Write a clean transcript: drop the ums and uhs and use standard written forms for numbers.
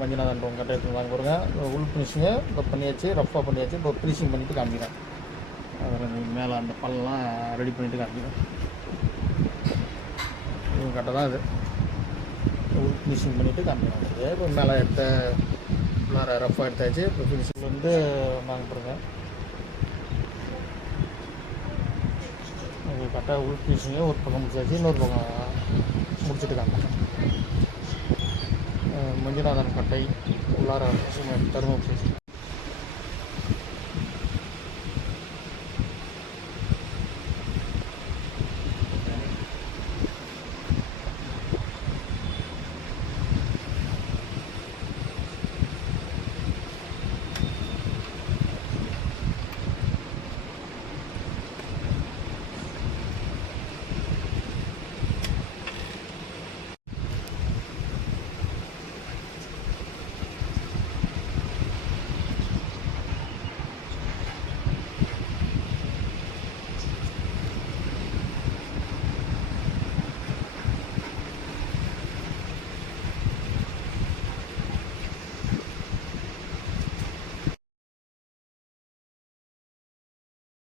மஞ்சநாதன் room கட்டை எடுத்துருந்தாங்க பாருங்க. உள் ஃபினிஷிங்கு இப்போ பண்ணியாச்சு, ரஃப்பாக பண்ணியாச்சு. இப்போ ஃபினிஷிங் பண்ணிவிட்டு காமிக்கிறேன். அதில் மேலே அந்த பல்லாம் ரெடி பண்ணிவிட்டு காமிக்கிறேன். இவங்க கட்டை தான் இது. உள் ஃபினிஷிங் பண்ணிவிட்டு காமிக்கிறேன். இப்போ மேலே எடுத்த உள்ளார ரஃப்பாக எடுத்தாச்சு. இப்போ ஃபினிஷிங் வந்து வாங்க பாருங்க. கரெக்டாக உள் ஃபினிஷிங்கே ஒரு பக்கம் முடிச்சாச்சு, இன்னொரு பக்கம் முடிச்சுட்டு காமிக்கிறேன். மஞ்சுநாதன் கட்டை உள்ளார தருமபுரி.